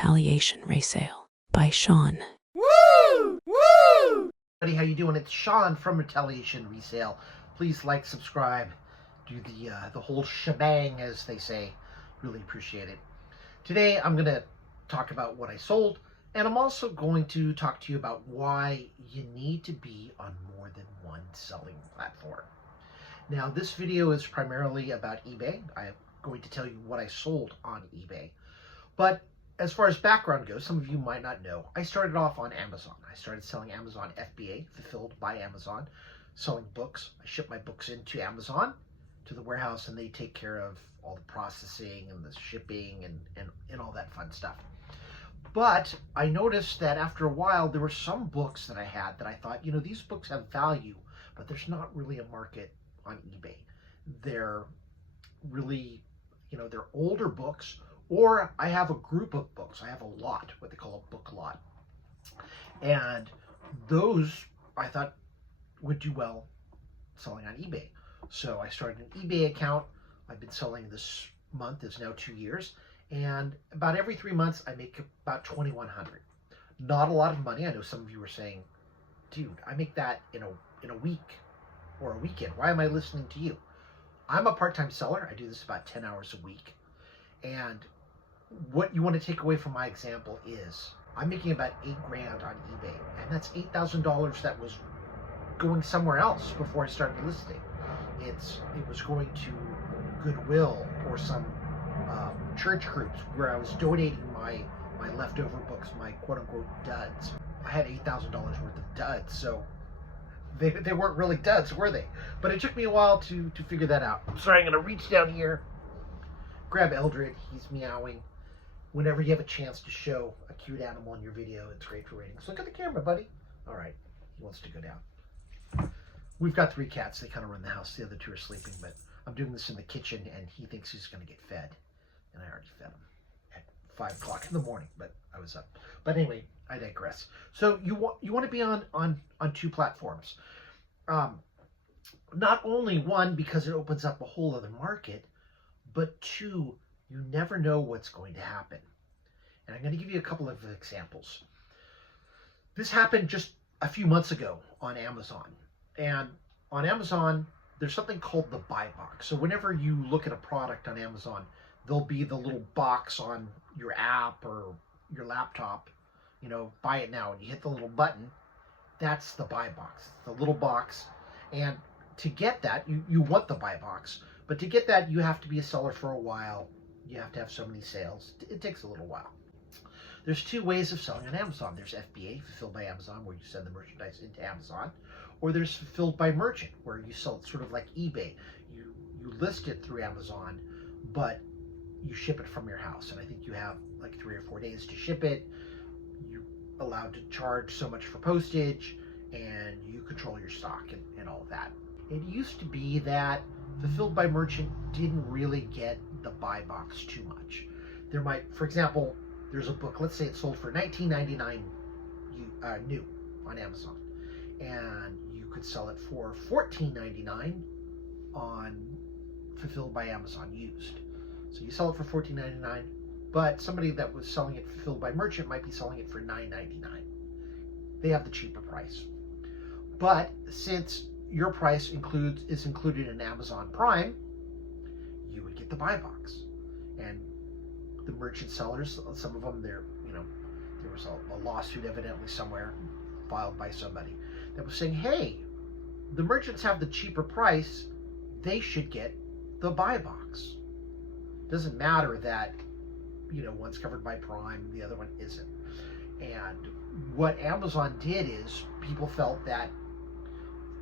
Retaliation Resale by Sean. Woo! Woo! Buddy, how you doing? It's Sean from Retaliation Resale. Please like, subscribe, do the whole shebang, as they say. Really appreciate it. Today I'm going to talk about what I sold, and I'm also going to talk to you about why you need to be on more than one selling platform. Now, this video is primarily about eBay. I'm going to tell you what I sold on eBay. But as far as background goes, some of you might not know, I started off on Amazon. I started selling Amazon FBA, fulfilled by Amazon, selling books. I ship my books into Amazon, to the warehouse, and they take care of all the processing and the shipping and all that fun stuff. But I noticed that after a while, there were some books that I had that I thought, these books have value, but there's not really a market on eBay. They're really, they're older books, or I have a group of books. I have a lot, what they call a book lot. And those I thought would do well selling on eBay. So I started an eBay account. I've been selling this month, is now 2 years. And about every 3 months, I make about $2,100. Not a lot of money. I know some of you are saying, dude, I make that in a week or a weekend. Why am I listening to you? I'm a part-time seller. I do this about 10 hours a week. And what you want to take away from my example is I'm making about $8 grand on eBay, and that's $8,000 that was going somewhere else before I started listing. It was going to Goodwill or some church groups where I was donating my leftover books, my quote-unquote duds. I had $8,000 worth of duds, so they weren't really duds, were they? But it took me a while to figure that out. Sorry, I'm going to reach down here, grab Eldred. He's meowing. Whenever you have a chance to show a cute animal in your video, it's great for ratings. Look at the camera, buddy. All right, he wants to go down. We've got 3 cats. They kind of run the house. The other 2 are sleeping, but I'm doing this in the kitchen, and he thinks he's going to get fed. And I already fed him at 5 o'clock in the morning, but I was up. But anyway, I digress. So you want to be on 2 platforms. Not only one, because it opens up a whole other market, but 2, you never know what's going to happen. And I'm going to give you a couple of examples. This happened just a few months ago on Amazon. And on Amazon, there's something called the buy box. So whenever you look at a product on Amazon, there'll be the little box on your app or your laptop, buy it now. And you hit the little button. That's the buy box, the little box. And to get that, you want the buy box. But to get that, you have to be a seller for a while. You have to have so many sales. It takes a little while. There's 2 ways of selling on Amazon. There's FBA, fulfilled by Amazon, where you send the merchandise into Amazon. Or there's fulfilled by merchant, where you sell it sort of like eBay. You list it through Amazon, but you ship it from your house. And I think you have like 3 or 4 days to ship it. You're allowed to charge so much for postage, and you control your stock and all of that. It used to be that fulfilled by merchant didn't really get the buy box too much. There might, for example, there's a book, let's say it's sold for $19.99 new on Amazon, and you could sell it for $14.99 on fulfilled by Amazon used. So you sell it for $14.99, but somebody that was selling it fulfilled by merchant might be selling it for $9.99. They have the cheaper price. But since your price is included in Amazon Prime, you would get the buy box. And the merchant sellers, some of them, there was a lawsuit evidently somewhere filed by somebody that was saying, hey, the merchants have the cheaper price, they should get the buy box. Doesn't matter that, one's covered by Prime, the other one isn't. And what Amazon did is people felt that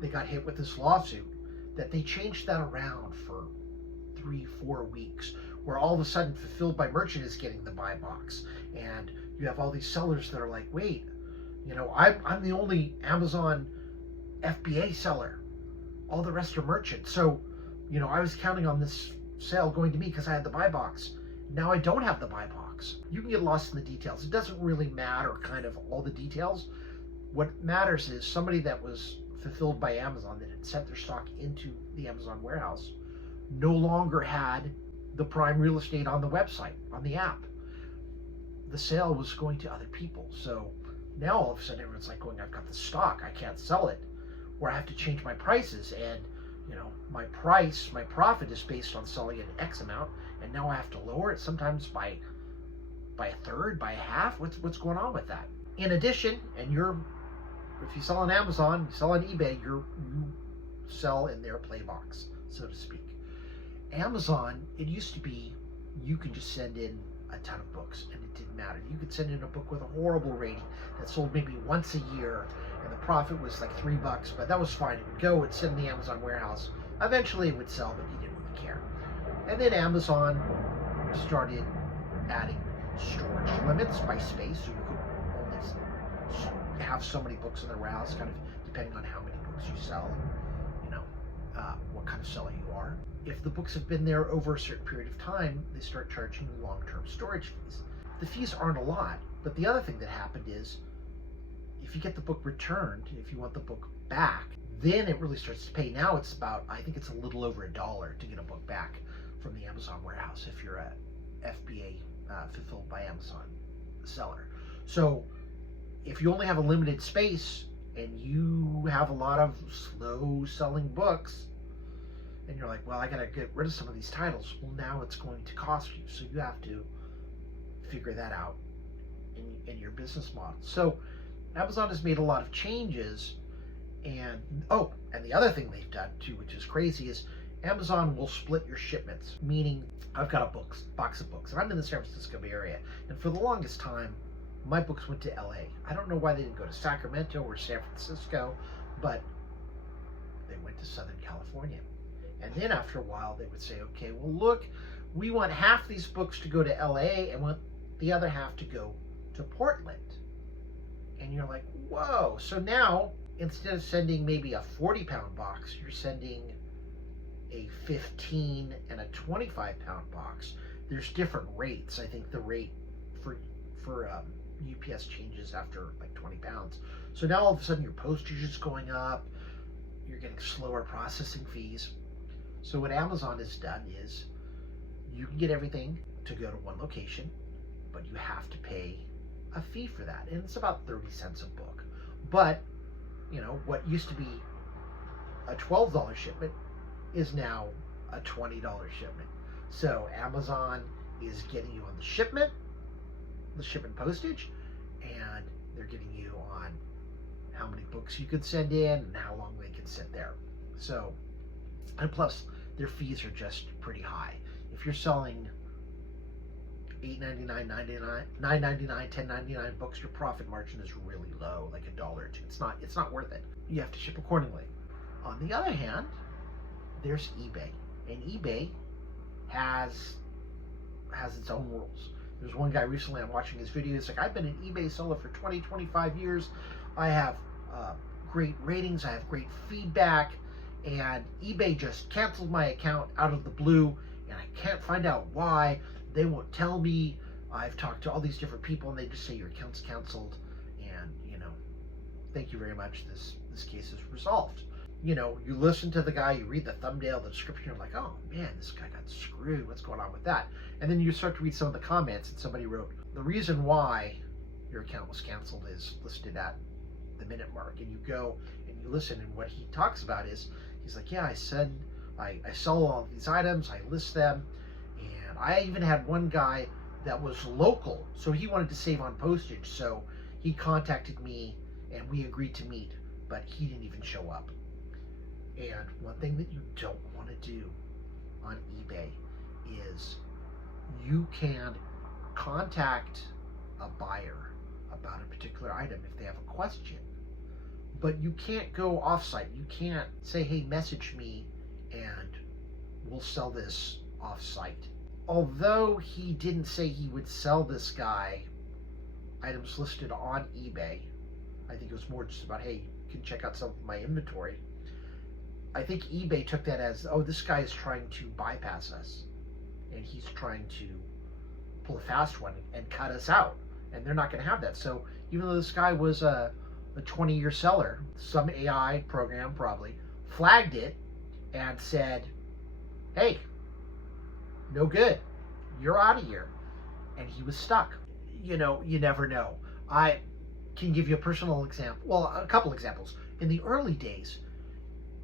they got hit with this lawsuit, that they changed that around for 3-4 weeks, where all of a sudden fulfilled by merchant is getting the buy box. And you have all these sellers that are like, wait, I'm the only Amazon FBA seller. All the rest are merchant. So, I was counting on this sale going to me because I had the buy box. Now I don't have the buy box. You can get lost in the details. It doesn't really matter kind of all the details. What matters is somebody that was fulfilled by Amazon, that had sent their stock into the Amazon warehouse, no longer had the Prime real estate on the website, on the app. the sale was going to other people. So now all of a sudden everyone's like going, I've got the stock, I can't sell it, or I have to change my prices, and my profit is based on selling at X amount, and now I have to lower it sometimes by a third, by a half. What's going on with that? In addition, if you sell on Amazon, you sell on eBay, you sell in their play box, so to speak. Amazon, it used to be you could just send in a ton of books and it didn't matter. You could send in a book with a horrible rating that sold maybe once a year and the profit was like $3, but that was fine. It would go, it'd sit in the Amazon warehouse. Eventually it would sell, but you didn't really care. And then Amazon started adding storage limits by space, so you could only have so many books in the warehouse, kind of depending on how many books you sell, what kind of seller you are. If the books have been there over a certain period of time, they start charging long-term storage fees. The fees aren't a lot, but the other thing that happened is if you get the book returned, if you want the book back, then it really starts to pay. Now it's about, I think it's a little over $1 to get a book back from the Amazon warehouse if you're a FBA fulfilled by Amazon seller. So if you only have a limited space and you have a lot of slow selling books, and you're like, well, I gotta get rid of some of these titles. Well, now it's going to cost you. So you have to figure that out in your business model. So Amazon has made a lot of changes. And the other thing they've done too, which is crazy, is Amazon will split your shipments. Meaning, I've got a box of books, and I'm in the San Francisco Bay Area. And for the longest time, my books went to LA. I don't know why they didn't go to Sacramento or San Francisco, but they went to Southern California. And then after a while, they would say, okay, well, look, we want half these books to go to LA and want the other half to go to Portland. And you're like, whoa. So now, instead of sending maybe a 40-pound box, you're sending a 15 and a 25-pound box. There's different rates. I think the rate for UPS changes after like 20 pounds. So now all of a sudden your postage is going up. You're getting slower processing fees. So what Amazon has done is you can get everything to go to one location, but you have to pay a fee for that. And it's about 30 cents a book. But, what used to be a $12 shipment is now a $20 shipment. So Amazon is getting you on the shipment postage, and they're getting you on how many books you could send in and how long they can sit there. So, and plus their fees are just pretty high. If you're selling $8.99, $9.99, $9.99, $10.99 books, your profit margin is really low, like $1 or $2. It's not worth it. You have to ship accordingly. On the other hand, there's eBay, and eBay has its own rules. There's one guy recently, I'm watching his video, he's like, I've been an eBay seller for 20, 25 years. I have great ratings, I have great feedback, and eBay just canceled my account out of the blue, and I can't find out why. They won't tell me. I've talked to all these different people, and they just say your account's canceled, and thank you very much. This case is resolved. You listen to the guy, you read the thumbnail, the description, you're like, oh man, this guy got screwed. What's going on with that? And then you start to read some of the comments, and somebody wrote, the reason why your account was canceled is listed at the minute mark. And you go and you listen, and what he talks about is, he's like, yeah, I sell all these items, I list them, and I even had one guy that was local, so he wanted to save on postage, so he contacted me and we agreed to meet, but he didn't even show up. And one thing that you don't want to do on eBay is you can contact a buyer about a particular item if they have a question, but you can't go off-site. You can't say, hey, message me and we'll sell this off-site. Although he didn't say he would sell this guy items listed on eBay, I think it was more just about, hey, you can check out some of my inventory. I think eBay took that as, oh, this guy is trying to bypass us, and he's trying to pull a fast one and cut us out, and they're not going to have that. So even though this guy was a 20-year seller, some AI program probably flagged it and said, hey, no good, you're out of here, and he was stuck. you never know. I can give you a personal example. Well, a couple examples. In the early days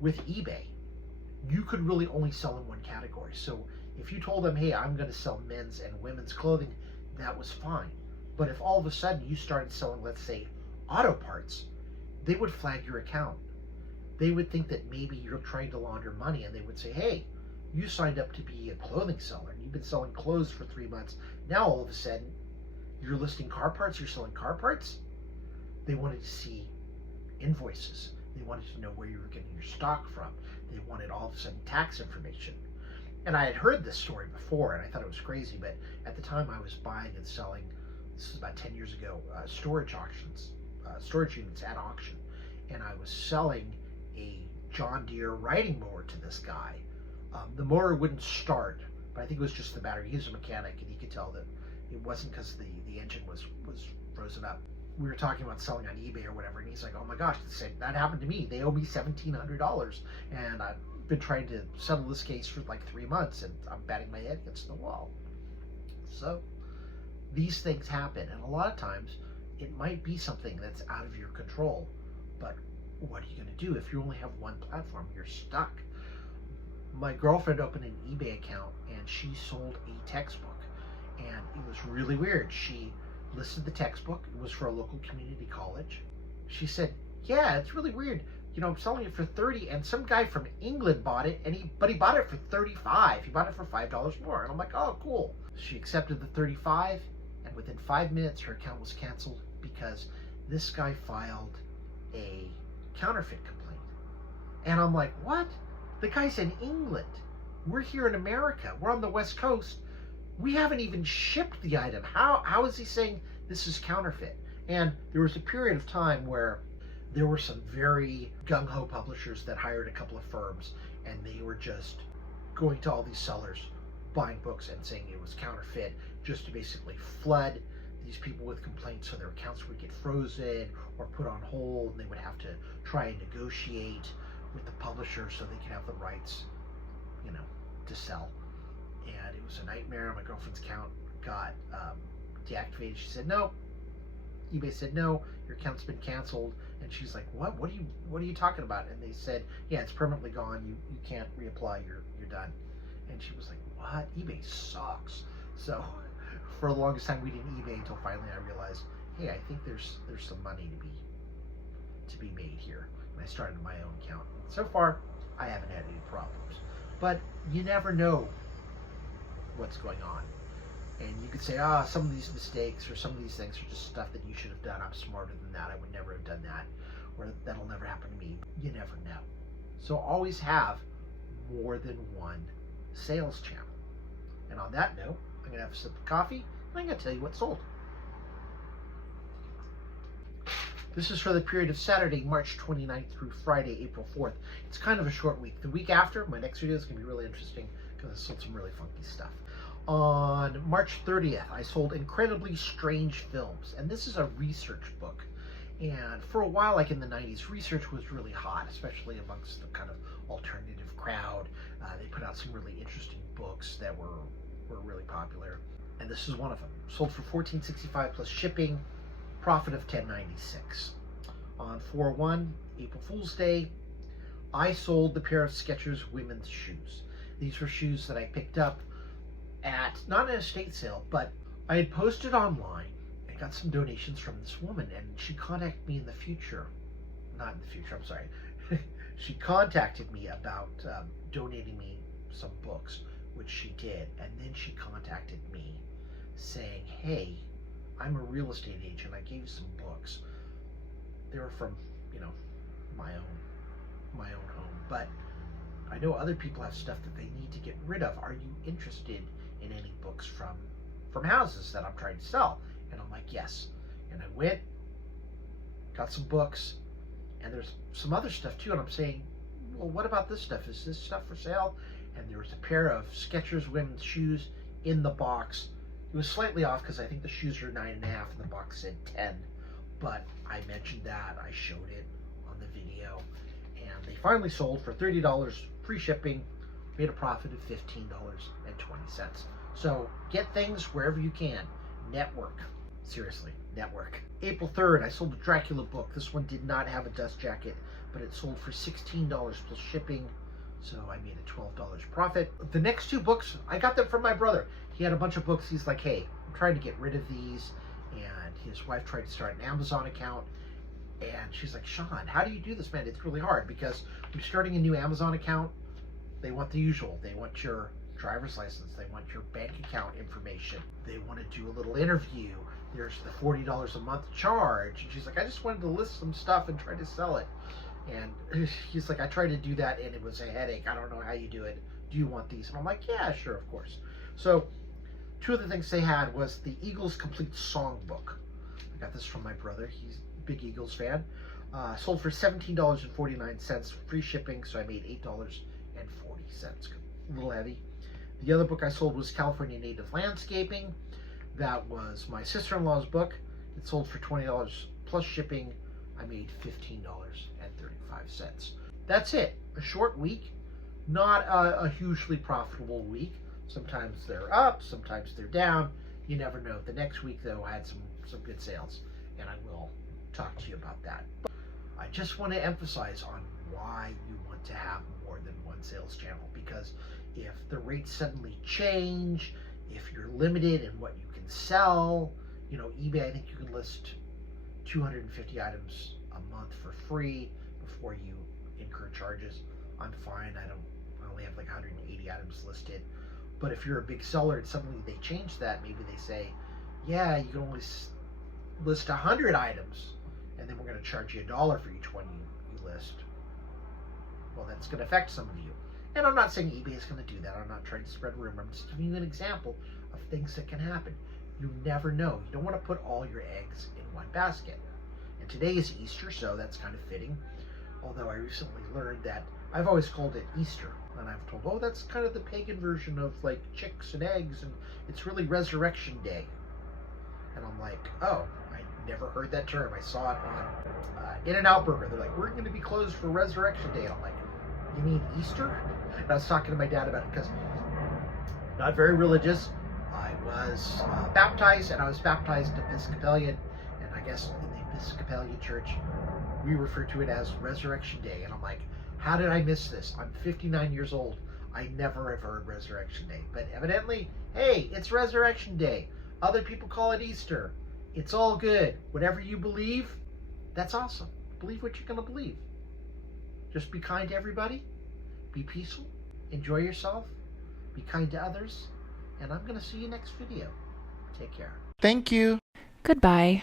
with eBay, you could really only sell in one category. So if you told them, hey, I'm going to sell men's and women's clothing, that was fine. But if all of a sudden you started selling, let's say, auto parts, they would flag your account. They would think that maybe you're trying to launder money, and they would say, hey, you signed up to be a clothing seller, and you've been selling clothes for 3 months. Now all of a sudden, you're listing car parts, you're selling car parts. They wanted to see invoices. They wanted to know where you were getting your stock from. They wanted all of a sudden tax information. And I had heard this story before, and I thought it was crazy, but at the time I was buying and selling, this was about 10 years ago, storage units at auction. And I was selling a John Deere riding mower to this guy. The mower wouldn't start, but I think it was just the battery. He was a mechanic, and he could tell that it wasn't because the engine was frozen up. We were talking about selling on eBay or whatever, and he's like, oh my gosh, that happened to me. They owe me $1,700, and I've been trying to settle this case for like 3 months, and I'm batting my head against the wall. So these things happen, and a lot of times it might be something that's out of your control, but what are you going to do? If you only have one platform, you're stuck. My girlfriend opened an eBay account, and she sold a textbook, and it was really weird. She listed the textbook. It was for a local community college. She said, yeah, it's really weird. I'm selling it for $30, and some guy from England bought it, but he bought it for $35. He bought it for $5 more. And I'm like, oh, cool. She accepted the $35, and within 5 minutes, her account was canceled because this guy filed a counterfeit complaint. And I'm like, what? The guy's in England. We're here in America. We're on the West Coast. We haven't even shipped the item. How is he saying this is counterfeit? And there was a period of time where there were some very gung-ho publishers that hired a couple of firms, and they were just going to all these sellers, buying books and saying it was counterfeit, just to basically flood these people with complaints so their accounts would get frozen or put on hold, and they would have to try and negotiate with the publisher so they could have the rights, to sell. And it was a nightmare. My girlfriend's account got deactivated. She said, no. eBay said, no, your account's been canceled. And she's like, what? What are you talking about? And they said, yeah, it's permanently gone. You can't reapply. You're done. And she was like, what? eBay sucks. So for the longest time, we didn't eBay until finally I realized, hey, I think there's some money to be made here. And I started my own account. So far, I haven't had any problems. But you never know what's going on. And you could say, some of these mistakes or some of these things are just stuff that you should have done. I'm smarter than that. I would never have done that. Or that'll never happen to me. You never know. So always have more than one sales channel. And on that note, I'm going to have a sip of coffee, and I'm going to tell you what sold. This is for the period of Saturday, March 29th through Friday, April 4th. It's kind of a short week. The week after, my next video is going to be really interesting because I sold some really funky stuff. On March 30th, I sold Incredibly Strange Films, and this is a research book. And for a while, like in the 90s, research was really hot, especially amongst the kind of alternative crowd. They put out some really interesting books that were really popular, and this is one of them. Sold for $14.65 plus shipping, profit of $10.96. On 4/1, April Fool's Day, I sold the pair of Skechers women's shoes. These were shoes that I picked up at, not an estate sale, but I had posted online and got some donations from this woman, and she contacted me in the future. Not in the future, I'm sorry. She contacted me about donating me some books, which she did, and then she contacted me saying, hey, I'm a real estate agent. I gave you some books. They were from, my own home, but I know other people have stuff that they need to get rid of. Are you interested in any books from houses that I'm trying to sell? And I'm like, yes. And I went, got some books, and there's some other stuff too. And I'm saying, well, what about this stuff? Is this stuff for sale? And there was a pair of Skechers women's shoes in the box. It was slightly off because I think the shoes are 9.5 and the box said 10. But I mentioned that. I showed it on the video. And they finally sold for $30 free shipping. Made a profit of $15.20. So get things wherever you can. Network. Seriously, network. April 3rd, I sold a Dracula book. This one did not have a dust jacket, but it sold for $16 plus shipping, so I made a $12 profit. The next two books, I got them from my brother. He had a bunch of books. He's like, hey, I'm trying to get rid of these, and his wife tried to start an Amazon account, and she's like, Sean, how do you do this, man? It's really hard, because when you're starting a new Amazon account, they want the usual. They want your driver's license. They want your bank account information. They want to do a little interview. There's the $40 a month charge. And she's like, I just wanted to list some stuff and try to sell it. And he's like, I tried to do that and it was a headache. I don't know how you do it. Do you want these? And I'm like, yeah, sure, of course. So two of the things they had was the Eagles Complete Songbook. I got this from my brother. He's a big Eagles fan. Sold for $17.49, free shipping, so I made $8.40. A little heavy. The other book I sold was California Native Landscaping. That was my sister-in-law's book. It sold for $20 plus shipping. I made $15.35. That's it. A short week. Not a hugely profitable week. Sometimes they're up, sometimes they're down. You never know. The next week, though, I had some good sales, and I will talk to you about that. But I just want to emphasize on why you want to have more than one sales channel, because if the rates suddenly change, if you're limited in what you can sell, eBay, I think you can list 250 items a month for free before you incur charges. I'm fine. I only have like 180 items listed. But if you're a big seller and suddenly they change that, maybe they say, yeah, you can only list 100 items, and then we're going to charge you $1 for each one you list. Well, that's going to affect some of you. And I'm not saying eBay is going to do that. I'm not trying to spread rumor. I'm just giving you an example of things that can happen. You never know. You don't want to put all your eggs in one basket. And today is Easter, so that's kind of fitting. Although I recently learned that I've always called it Easter. And I've told, oh, that's kind of the pagan version of like chicks and eggs. And it's really Resurrection Day. And I'm like, oh, I never heard that term. I saw it on In-N-Out Burger. They're like, we're going to be closed for Resurrection Day. And I'm like, you mean Easter? And I was talking to my dad about it because not very religious. I was baptized, and I was baptized Episcopalian, and I guess in the Episcopalian church, we refer to it as Resurrection Day. And I'm like, how did I miss this? I'm 59 years old. I never have heard Resurrection Day. But evidently, hey, it's Resurrection Day. Other people call it Easter. It's all good. Whatever you believe, that's awesome. Believe what you're going to believe. Just be kind to everybody. Be peaceful. Enjoy yourself. Be kind to others. And I'm going to see you next video. Take care. Thank you. Goodbye.